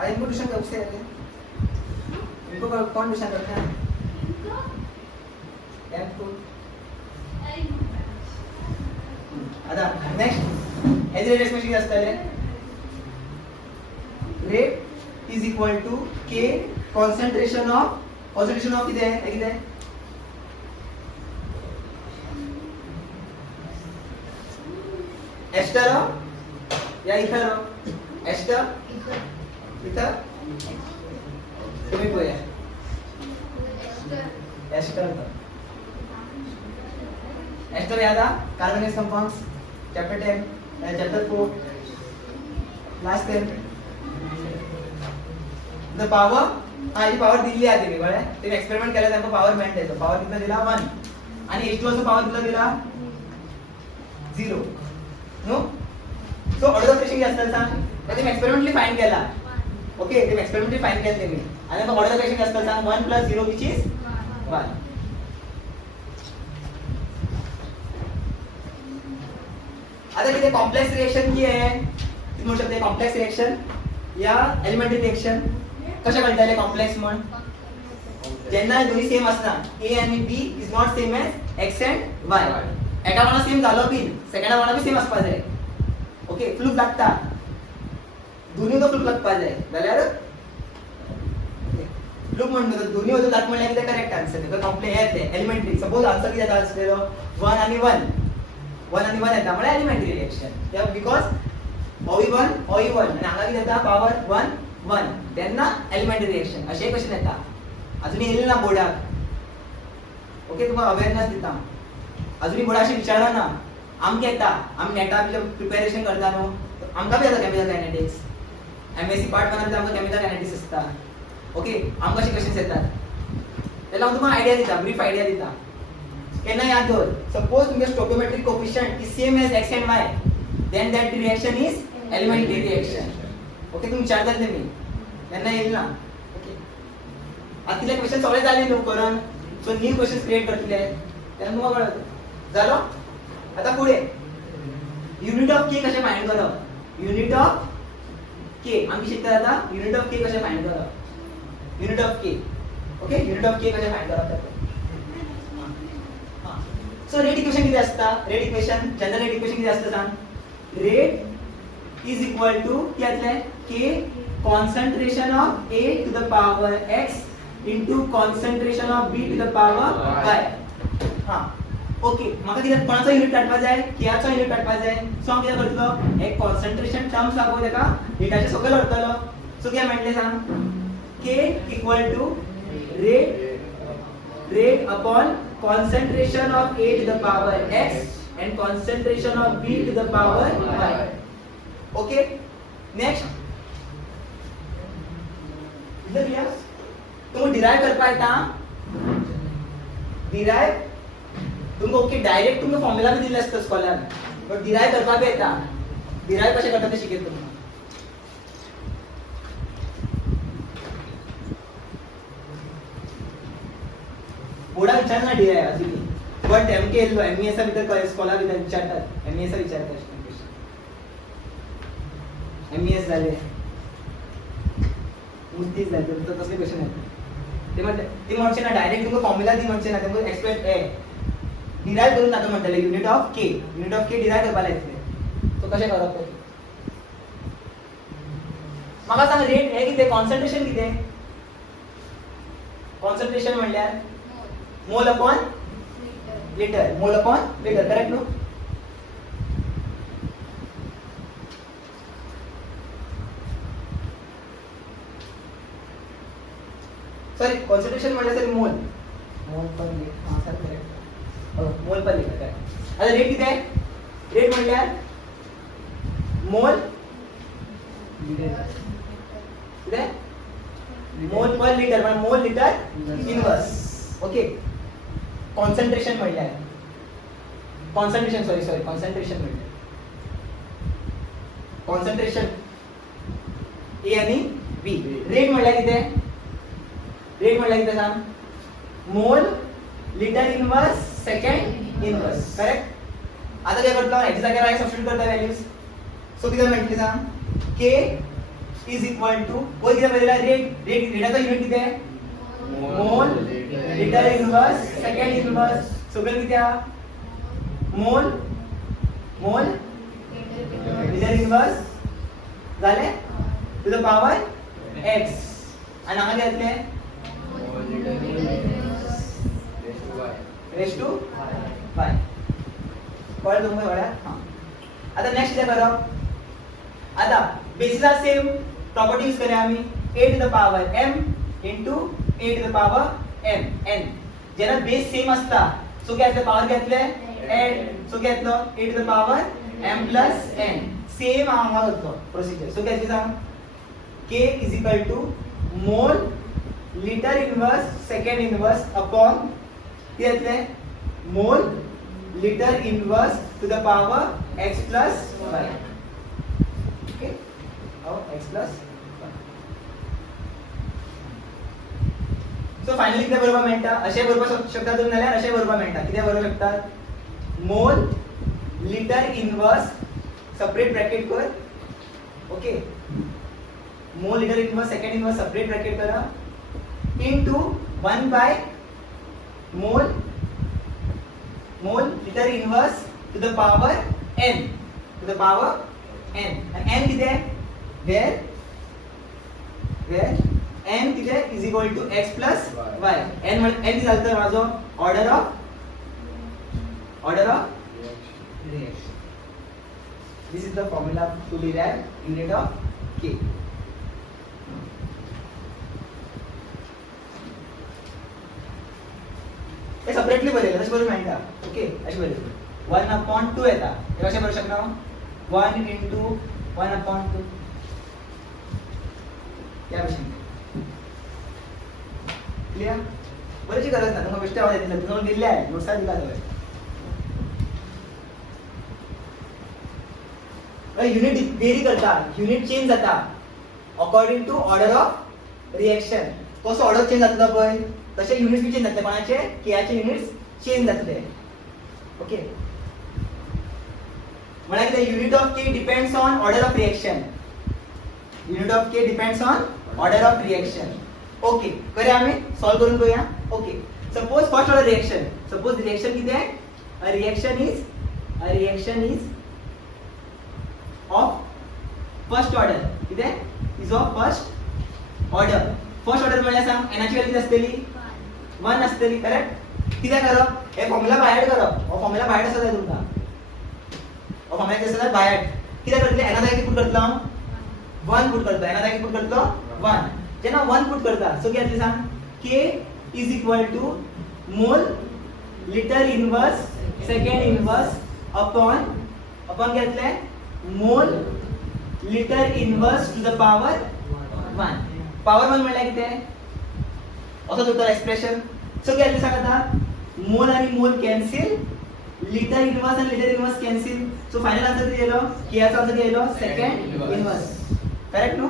अरे इनको ट्यूशन कब से रहते हैं? इनको कौन ट्यूशन करता है? आता नेक्स्ट एज रेट एक्सप्रेशन किती असतं? Rate is equal to k concentration of किती आहे? किती आहे? एस्टर या इथर एस्टर इथर तुम्ही बोया एस्टर एस्टर याद carbonate compounds chapter 10 chapter 4 last 10 the power he power दिली आहे तुम्ही बघा तुम्ही एक्सपेरिमेंट केला त्यांना पावर मेंट येतो पावर किती दिला 1 आणि H2 चा पावर किती दिला 0 नो सो ऑर्डर ऑफ फ्रेशिंग असतं सांग तर तुम्ही एक्सपेरिमेंटली फाइंड केला ओके तुम्ही एक्सपेरिमेंटली फाइंड केला तुम्ही आणि मग ऑर्डर ऑफ फ्रेशिंग असतं सांग 1 + 0 which is 1 आता किती कॉम्प्लेक्स रिएक्शन की आहे तुम्ही म्हणू शकता कॉम्प्लेक्स रिएक्शन या एलिमेंटरी रिएक्शन कशा कळताले कॉम्प्लेक्स म्हण ज्यांना दोन्ही सेम असणार A आणि B is not same as X and Y एका म्हणा सेम झालो बी सेकंड म्हणा बी सेम असपा जाय ओके फ्लूक लागता दोन्ही तो फ्लूक लागपा जाय जाल्यार फ्लूक म्हणतो दोन्ही होतो दात म्हणल्यार ते करेक्ट आन्सर तर कॉम्प्लेक्स येते एलिमेंटरी सपोज आन्सर किती येता असलेलो 1 आणि 1 येता म्हणजे एलिमेंटरी रिएक्शन या बिकॉज OE1 आणि हांगा किती येता पावर 1 तेन्ना एलिमेंटरी रिएक्शन असे क्वेश्चन येता अजून येईल ना बोर्डाक ओके तुम्हाला अवेअरनेस दिता अजूनही बोर्डाशी विचारला ना आमके येता आम्ही नेटा प्रिपरेशन करता न्हू आमकां बी येता केमिकल कायनेटिक्स MSc पार्ट 1 मध्ये आमकां केमिकल कायनेटिक्स असता ओके आमकां अशे क्वेश्चन्स येतात तेन्ना हांव तुमकां आयडिया दिता ब्रीफ आयडिया दिता केन्ना याद दवर सपोज तुमगे stoichiometric coefficient is same as X and Y then that reaction is elementary reaction okay तुम्ही विचारतात तुम्ही तेन्ना येईल ना ओके आतले क्वेश्चन सगळे झाले न्हू करून सो न्यू क्वेश्चन्स क्रिएट करतले तेन्ना तुमकां कळत जालो आता पुढे युनिट ऑफ के कशे फाइंड करप युनिट ऑफ के आम्ही शिकता आता युनिट ऑफ के कशे फाइंड करप unit of k okay unit of k कशे फाइंड करप सो रेट इक्वेशन किती असता rate equation general rate equation किती असतं सांग रेट इज इक्वल टू कितले k concentration of A to the power X into concentration of B to the power Y हां ओके म्हाका कितें कोणाचो युनिट काडपा जाय केयाचो युनिट काडपा जाय सो हांव कितें करतलो एक कॉन्सन्ट्रेशन टर्म्स आहा तेका हिटाचे सकयल व्हरतलो सो कितें मेळटलें सांग k equal to rate upon concentration of A to the power X and concentration of B to the power Y okay next इधर लिया तुम डिराइव कर पाएता डिराइव तुमको ओके डायरेक्ट तुमको फॉर्म्युला भी दिले असतं स्कॉलर बट डिराइव करपा बी येता डिराइव कशे करता ते शिकयत तुमकां बोर्डा विचारना डिराइव अजून बट एमके येल्लो एमईएस भितर स्कॉलर भितर विचारतात एमईएस विचारतात एमईएस झाले मुद्दीच झाले तर तसले क्वेश्चन येतात ते म्हणचे ना डायरेक्ट तुमको फॉर्म्युला दी म्हणचे ना तुमको एक्सपेक्ट डिराइव करून नाका म्हणटले युनिट ऑफ के डिराइव करपाक लायतले सो कशें करप ते म्हाका सांग रेट हे कितें कॉन्सन्ट्रेशन कितें कॉन्सन्ट्रेशन म्हणल्यार mole upon litre correct no sorry concentration म्हटलं तरी मोल पर लिटर हां sir correct mole per litre correct आता रेट किती आहे रेट म्हटल्यार मोल किती मोल पर लिटर म्हणजे मोल लिटर इनवर्स ओके कॉन्सन्ट्रेशन म्हटल्यार कॉन्सन्ट्रेशन म्हटल्यार कॉन्सन्ट्रेशन ए आणि बी रेट म्हटल्यार कितें रेट म्हटल्यार कितें सांग mole litre inverse second inverse correct आता काय करतलो एक्स जाग्यार आय सबस्टिट्यूट करता वॅल्यूज सो कितें मेळटली सांग के इज इक्वल टू कोण किती बदलला रेटाचा युनिट किती आहे mole litre inverse second inverse सगळं किती आहे मोल लिटर इनवर्स झाले टू द पॉवर x आणि आम्हाला घेतले रेस टू y कळलं तुम्हाला हां आता नेक्स्ट काय करा आता बेसिसला सेम प्रॉपर्टी यूज करूया आम्ही a to the power m into a to the power n ज्याला बेस सेम असता सो काय असतं पॉवर घेतले n सो घेतलं a to the power m plus n same आम्हाला होतो प्रोसिजर सो काय सांग k is equal to मोल litre inverse second inverse upon घेतले मोल litre inverse to the power x plus y okay और x plus सो फायनली किती बरोबर मिळता असे बरोबर शकता तुम्ही नाल्यार असे बरोबर मिळता किती बरोबर शकतात mole litre inverse separate bracket कर okay mole litre inverse second inverse separate bracket करा into 1 by mole litre inverse to the power n to the power n and n किती आहे where n किती आहे is equal to x plus y n म्हणजे n झालं तर माझो order of reaction this is the formula to derive unit of k हे सेपरेटली बरेल असे बरोबर माहिती ओके असे बरेल 1/2 येता हे कसे बरोबर शकणार 1 into 1/2 या विषय क्लियर बरेची गरज नाही तुम्हाला गोष्टी आवडत नाही तुम्हाला दिले आहे नोट्स दिला आहे युनिट व्हेरी करता युनिट चेंज जाता according to order of reaction कसं ऑर्डर चेंज जाता पळय तसे युनिट्स बी चेंज जातले कोणाचे केयाचे युनिट्स चेंज जातले ओके म्हणजे किती unit of k depends on order of reaction unit of k depends on order of reaction okay करूया आम्ही सॉल्व करून करूया okay suppose first order reaction suppose reaction किती आहे a reaction is of first order किती आहे इज ऑफ फर्स्ट ऑर्डर म्हणजे सांग एनाची व्हॅल्यू किती असतेली 1 असतेली करेक्ट किती करा हे फॉर्म्युला बाय ऍड करा फॉर्म्युला बाय ऍड असता तुमका फॉर्म्युला किती असता बाय ऍड किती करतले एना जागी पुट करतला 1 पुट करता एना जागी पुट करतलो 1 जेना 1 पुट करता सो किती सांग k इज इक्वल टू मोल litre inverse second inverse upon घेतले मोल litre inverse to the power 1 power 1 म्हणजे किती असं होतं एक्सप्रेशन सो काय सांगता मोल आणि मोल कॅन्सल लिटर इनवर्स आणि litre inverse cancel so final answer किती येलो केचा आन्सर किती येलो second inverse correct no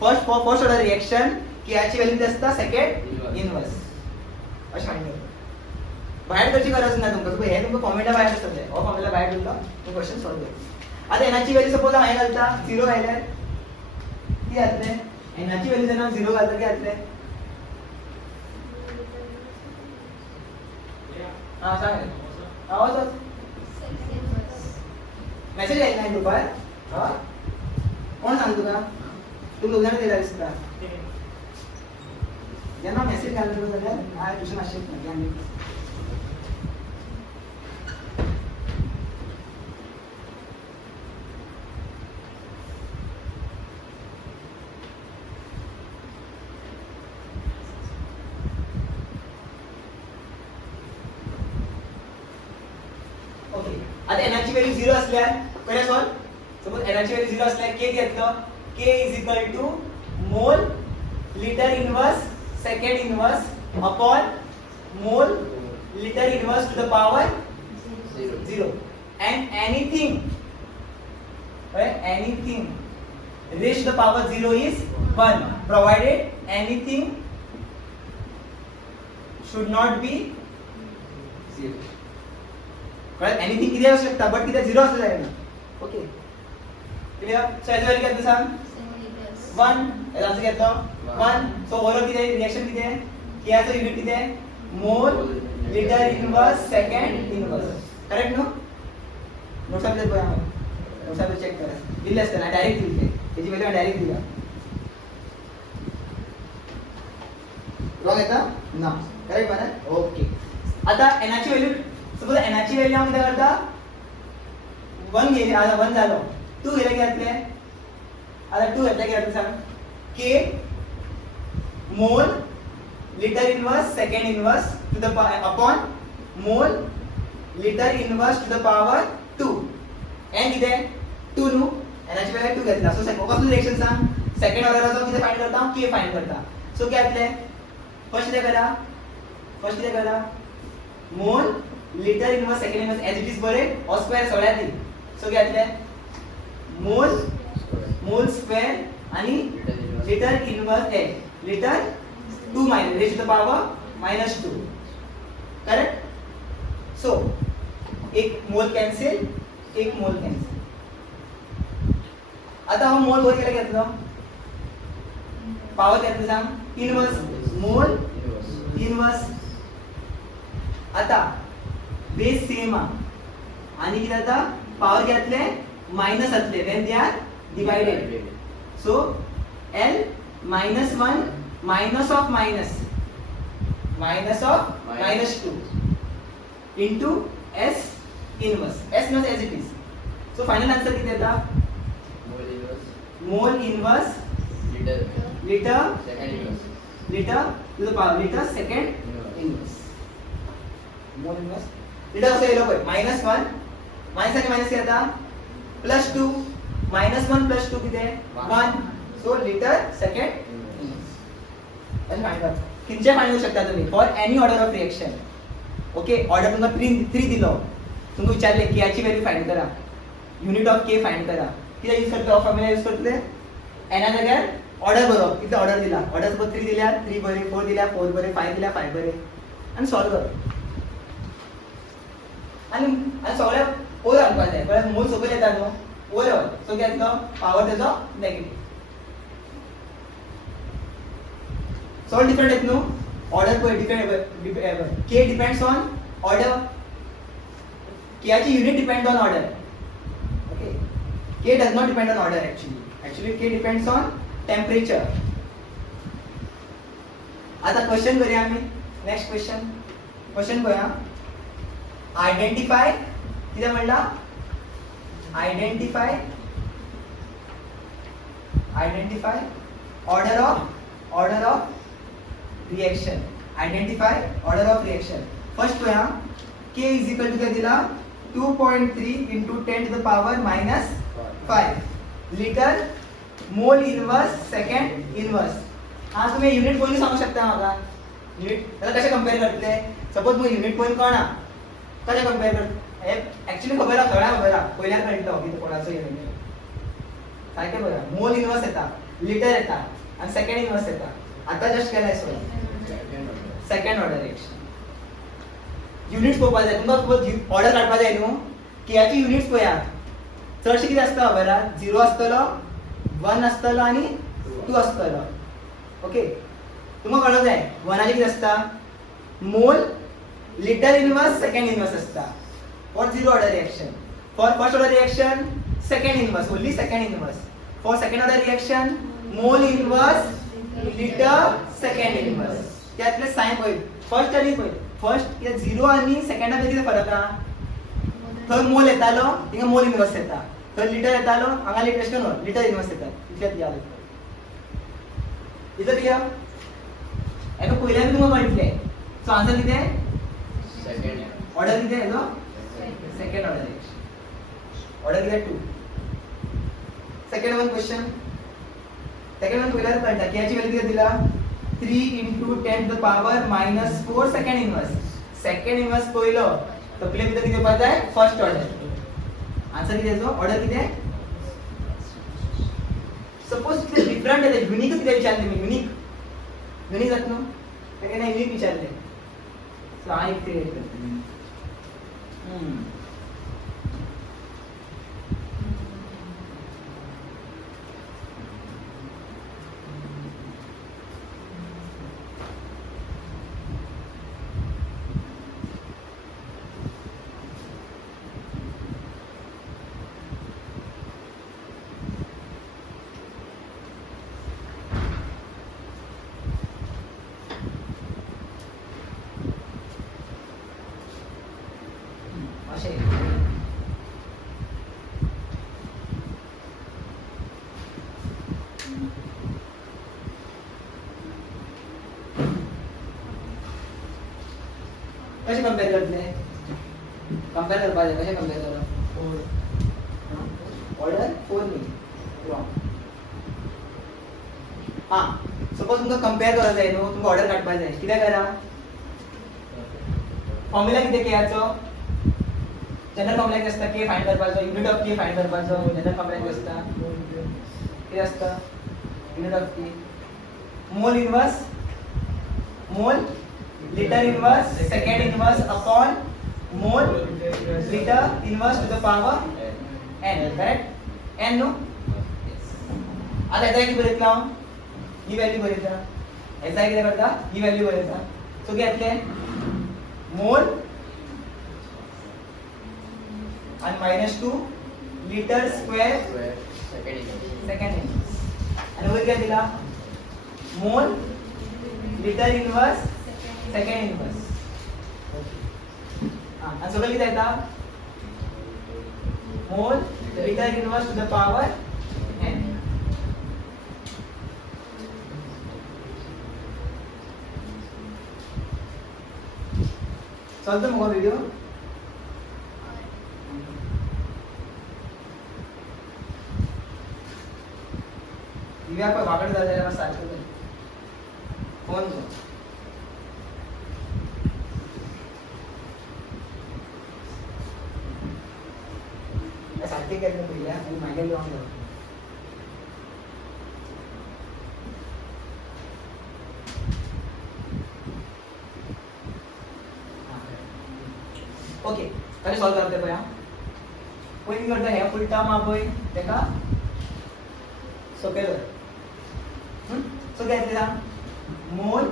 first order reaction केची व्हॅल्यू किती असता सेकंड इनवर्स अशा सांगितलं बाहेर करची गरज नाही तुमका हे तुमका फॉर्म्युला बाहेर असतं ते फॉर्म्युला बाहेर तुमका तो क्वेश्चन सॉल्व कर आता एनाची व्हॅल्यू सपोज आहे घालता 0 घालले किती घातले एनाची व्हॅल्यू जर 0 घालता किती घातले हां सांग आवाज मेसेज आला नाही दुपार हां कोण सांग तुका तुम्ही उदाहरण दिला दिसता ज्यांना मेसेज घालतो सगळ्या काय ट्युशन असेल नाही आता एनर्जी व्हॅल्यू 0 असल्यास करूया सॉल्व सपोज एनर्जी व्हॅल्यू 0 असल्यास k घेतलं k इज इक्वल टू मोल litre inverse second inverse upon mole litre inverse to the power 0 and anything raised to the power 0 is 1 provided anything should not be 0 कळत एनीथिंग किती असू शकता बट किती 0 असलं जाईल ना ओके क्लियर सो याची व्हॅल्यू किती सांग 1 याचा आन्सर घेतलो 1 सो ओव्हरऑल किती रिएक्शन किती आहे केचं युनिट किती आहे mole litre inverse second inverse correct no notes आपले बघा नोट्स आपले चेक करा दिले असते ना डायरेक्ट दिले त्याची व्हॅल्यू डायरेक्ट दिला रॉंग येता ना करेक्ट बना ओके आता एनाची व्हॅल्यू सपोज एनाची व्हॅल्यू आपण काय करता 1 गेली आता 1 झालो 2 गेले घातले आता 2 घेतले की आता सांग k mole litre inverse second inverse to the upon mole litre inverse to the power 2 n किती 2 नु एनाची व्हॅल्यू 2 घेतला सो कसं रिएक्शन सांग सेकंड ऑर्डरचा किती फाइंड करता के फाइंड करता सो काय घेतले फर्स्ट किती करा mole litre inverse second inverse as it is बरे और स्क्वेअर सगळ्यात सो घेतले मोल स्क्वेअर आणि लिटर इनवर्स ए litre 2 minus raise to the power -2 correct so एक मोल कॅन्सल आता हा मोल वर केला घेतलो पावर घेतलं सांग इनवर्स मोल इनवर्स आता बेस सेम आणि किती आता पावर घेतले मायनस असले when they are divided so L -1 minus of -2 into S inverse as it is so final answer किती आता mole inverse litre to the power litre second inverse mole inverse litre कसं येलो पाहिजे -1 मायनस आणि मायनस किती आता +2 -1 +2 किती आहे 1 सो लिटर सेकंड इनवर्स आणि फाइंड आउट किंचे फाइंड करू शकता तुम्ही for any order of reaction okay order तुम्हाला 3 दिलो तुम्ही विचारले के ची व्हॅल्यू फाइंड करा युनिट ऑफ के फाइंड करा किती यूज करतो फॉर्म्युला यूज करतले एना जाग्यार ऑर्डर बरो किती ऑर्डर दिला ऑर्डर सोबत 3 दिल्या 3 बरे 4 दिल्या 4 बरे 5 दिल्या 5 बरे आणि सॉल्व कर आणि सगळ्या ओवर आणपाक जाय पण मोल सोबत येता न्हू ओव्हरऑल सो घेतलो पावर त्याचो नेगेटिव्ह सो डिफरंट येत न्हू ऑर्डर पळय depend k depends on order k ची unit depend on order okay k does not depend on order actually k depends on temperature आता क्वेश्चन करूया आम्ही नेक्स्ट क्वेश्चन करूया आयडेंटिफाय किती म्हणला identify order of reaction identify order of reaction first करूया k इज इक्वल टू काय दिला 2.3 into 10 to the power -5 litre mole inverse second inverse हा तुम्ही युनिट पॉइंट सांगू शकता मला युनिट त्याला कसे कंपेअर करतले सपोज मग युनिट पॉइंट कोणा कसे कंपेअर करत हे ऍक्च्युअली खबर आहे सगळ्या खबर आहे पहिल्याच कळतो की कोणाचं युनिट काय ते बघा मोल इनवर्स येता लिटर येता आणि सेकंड इनवर्स येता आता जस्ट केलाय so second order reaction units पळोवपाक जाय तुमकां सपोज ऑर्डर काडपाक जाय न्हू केची युनिट्स पळया चडशे कितें आसता खबर आहा 0 आसतलो 1 आसतलो आणि 2 आसतलो ओके तुमकां कळलं जाय 1 कितें आसता मोल लिटर इनवर्स सेकंड इनवर्स आसता for zero order reaction for first order reaction second inverse only second inverse for second order reaction mole inverse litre second inverse त्यातले साइन पळय फर्स्ट आणि पळय फर्स्ट या 0 आणि सेकंडात किती फरक आहा थंय मोल येतालो थिंगा मोल इनवर्स येता थंय लिटर येतालो हांगा लिटर इनवर्स येता इतल्यात याद इथं किया एका पहिल्यान तुमकां कळटले सो आन्सर किती सेकंड ऑर्डर किती आहे सेकंड ऑर्डर किती 2 second one question second one पहिल्यार कळटा की याची व्हॅल्यू किती दिला 3 into 10 to the power -4 second inverse पहिलो तर प्ले किती दिवपाक जाय फर्स्ट ऑर्डर आन्सर किती येतो ऑर्डर किती आहे सपोज किती डिफरंट आहे युनिक किती विचारले मी युनिक जात न्हू तेका युनिक विचारले सो हांव एक क्रिएट करते कशें कंपेर करतले कंपेर करपाक जाय कशें कंपेर करप ऑर्डर 4 न्ही रॉंग हां सपोज तुमकां कंपेर करप जाय न्हू तुमकां ऑर्डर काडपाक जाय कित्याक करा फॉर्म्युला कितें केयाचो जनरल फॉर्म्युला कितें आसता के फायंड करपाचो युनिट ऑफ के फायंड करपाचो जनरल फॉर्म्युला कितें आसता कितें आसता unit of K mole inverse मोल liter inverse second inverse upon mole liter inverse to the power n correct n no आता याचा किती बरयतला ही व्हॅल्यू बरयता याचा किती करता ही व्हॅल्यू बरयता सो घेतले मोल आणि -2 लिटर स्क्वेअर सेकंड आणि वर काय दिला मोल लिटर इनवर्स सेकंड इनवर्स आणि सगळं किती येता मोल litre inverse to the power n चलतो मग व्हिडिओ दिव्या पण वाकड झालेला सारखं फोन सारखे केलं पहिल्या आणि मागे लावून जाऊ ओके कशें सॉल्व करता पळय पयलीं करता हे फूल टर्म आहा पळय तेका सोंपें कर सो कितें सांग mole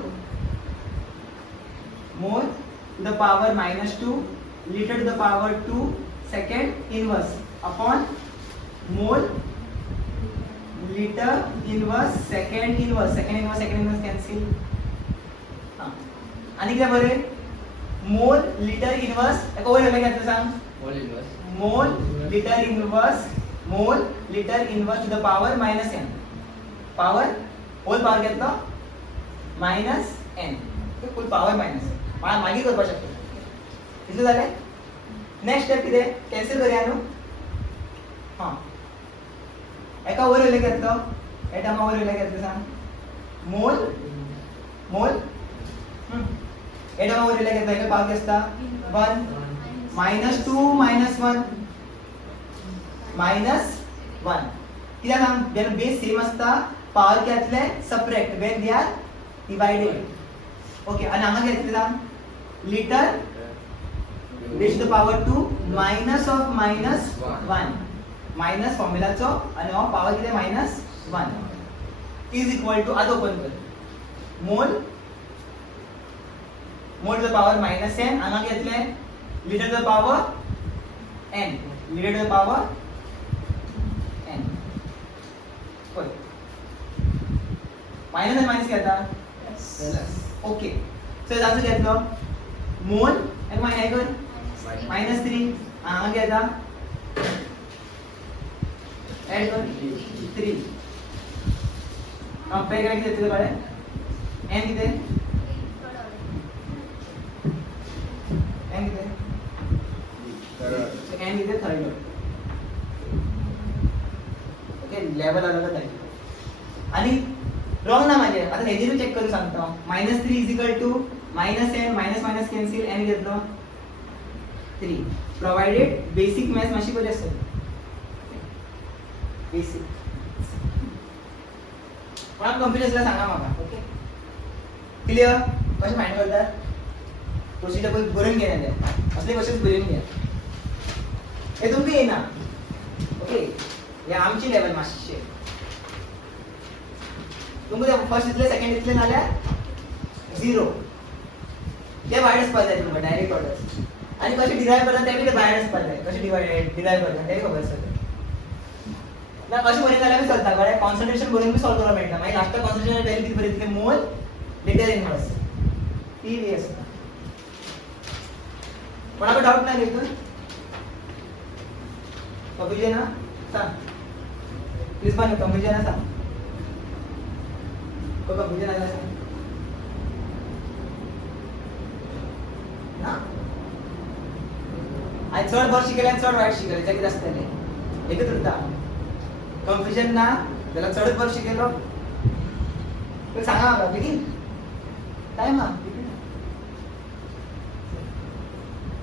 mole to the power -2 litre to the power 2 second inverse upon mole litre inverse second inverse cancel हां आणि किती बरे मोल लिटर इनवर्स एका वर येले घेतलं सांग mole litre inverse to the power -n power whole power घेतलो -n फुल पावर मागीर करपाक शकता इतलें जालें नेक्स्ट स्टेप कितें कॅन्सल करया न्हू हां एका वर येले घेतलो हे टायमा वर येले घेतलो सांग मोल हे टायमा वर येले घेतलो एका पावर आसता 1 -2 -1 -1 कित्याक सांग जेन्ना बेस सेम आसता पावर घेतले separate when they are divided okay आणि हांगा घेतले सांग litre raised to the power 2 minus of -1 minus फॉर्म्युलाचो आणि हो पावर किती -1 इज इक्वल टू आज ओपन कर mole to the power -n हांगा घेतले litre to the power n litre to the power n पळय मायनस आणि मायनस घेता ओके सो जास्त घेतलो मोल आणि मायनस कर -3 हांगा घेता ऐड कर 3 कंपेयर करा किती येतले कळे n किती n किती थर्ड ओके लेवल अलग आहे आणि रॉंग ना म्हणजे आता हेजेर चेक करून सांगतो -3 is equal to -n minus cancel n घेतलो 3 प्रोवाइडेड बेसिक मॅथ्स मातशी बरी आसता बेसिक कोणाक कन्फ्युजन आसल्यार सांगा म्हाका ओके क्लियर कशें फायंड करतात प्रोसिजर पळय बरोवन घेया ते असले क्वेश्चन्स बरोवन घ्या हे तुमकां येना ओके हे आमची लेवल मातशे तुमकां फर्स्ट इतले सेकंड इतले नाल्यार 0 ते भायर आसपाक जाय तुमकां डायरेक्ट ऑर्डर आणि कसे डिराइव करतात ते बी भायर आसपाक जाय कसे डिराइव करतात ते खबर आसता ना अशें बरें जाल्यार बी चलता कळ्ळें कॉन्सन्ट्रेशन बरोवन बी सॉल्व करपाक मेळटा मागीर लास्ट कॉन्सन्ट्रेशन व्हॅल्यू कितें बरयतले मोल लिटर इनवर्स ती बी आसता कोणाक डाउट ना हितून कन्फ्युजन ना सांग प्लीज पण कन्फ्युजन ना सांग कन्फ्युजन आसा सांग ना आणि चढ बरं शिकले आणि चढ वाईट शिकले त्या किती असतले एकच उरता कन्फ्युजन ना त्याला चढ बरं शिकेलो तर सांगा मला बेगीन काय मग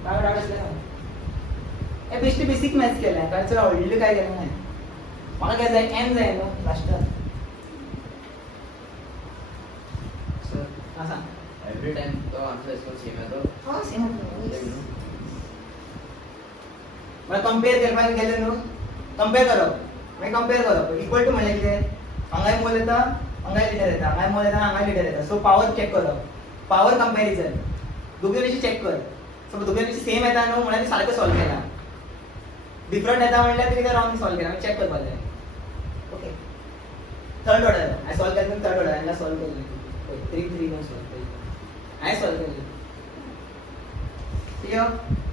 काय डाऊट असले ए बेसिक मॅथ्स केलाय कारण चला ऑलरेडी काय केलं नाही मला काय जाय एम जाय ना लास्ट सर हा सांग एवरी टाइम तो आंसर इसको सेम है तो हा सेम मला कंपेअर करपाक गेले न्हू कंपेअर करप मागीर कंपेअर करप इक्वल टू म्हणजे कितें हांगाय मोल येता हांगाय लिटर येता हांगाय मोल येता हांगाय लिटर येता सो पावर चेक करप पावर कंपॅरिझन दोघे रेषी चेक कर सो दोघे रेषी सेम येता न्हू म्हळ्यार सारको सॉल्व केला डिफरंट येता म्हणल्यार ते कितें रॉंग सॉल्व केला चेक करपाक जाय ओके थर्ड ऑर्डर हांवें सॉल्व केलें थर्ड ऑर्डर हांवें सॉल्व केलें 3 1 सॉल्व केलें हांवें सॉल्व केलें क्लियर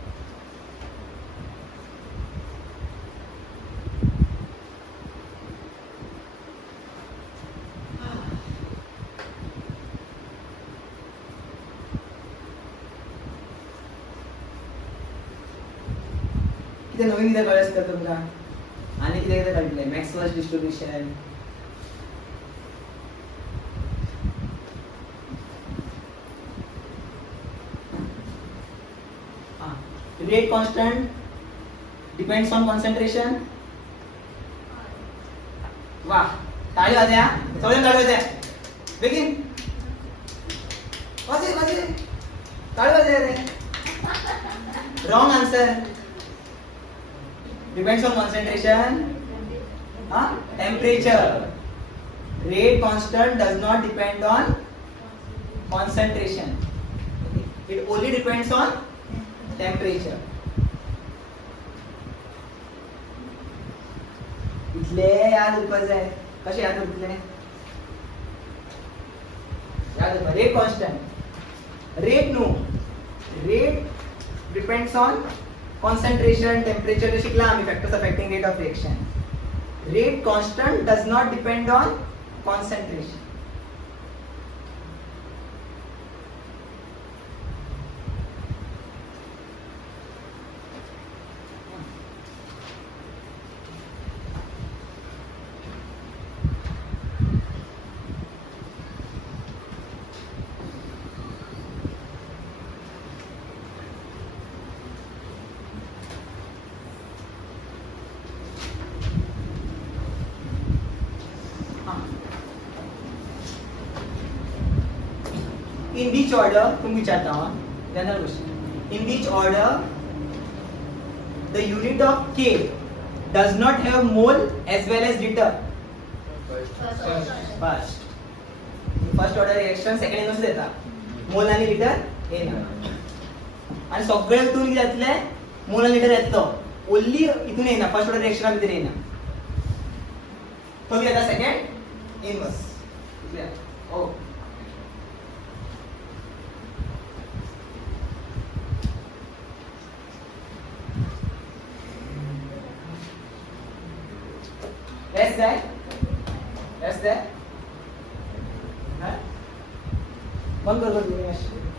कितें नवीन कितें कळ्ळें आसता तुमकां आनी कितें कितें कळटलें Maxwell's distribution rate constant depends on concentration वाह ताळी वाजया सगळ्यांनी ताळी वाजया बेगीन वाजे वाजे ताळी वाजया रे wrong answer depends on concentration temperature rate constant does not depend on concentration it only depends on temperature इतले याद उरपाक जाय कशें याद उरतले याद उरपा रेट कॉन्स्टंट रेट न्हू rate depends on concentration temperature शिकला आम्ही factors affecting rate of reaction rate constant does not depend on concentration in which order तुम विचारता हां general question in which order the unit of k does not have mole as well as liter first order reaction second inverse देता मोल आणि लिटर येना आणि सगळे हितून कितें जातले मोल आणि लिटर येतलो ओन्ली हितून येना फर्स्ट ऑर्डर रिएक्शन भितर येना तो कितें जाता सेकंड इनवर्स क्लियर ओ Rest there. Huh? बंद कर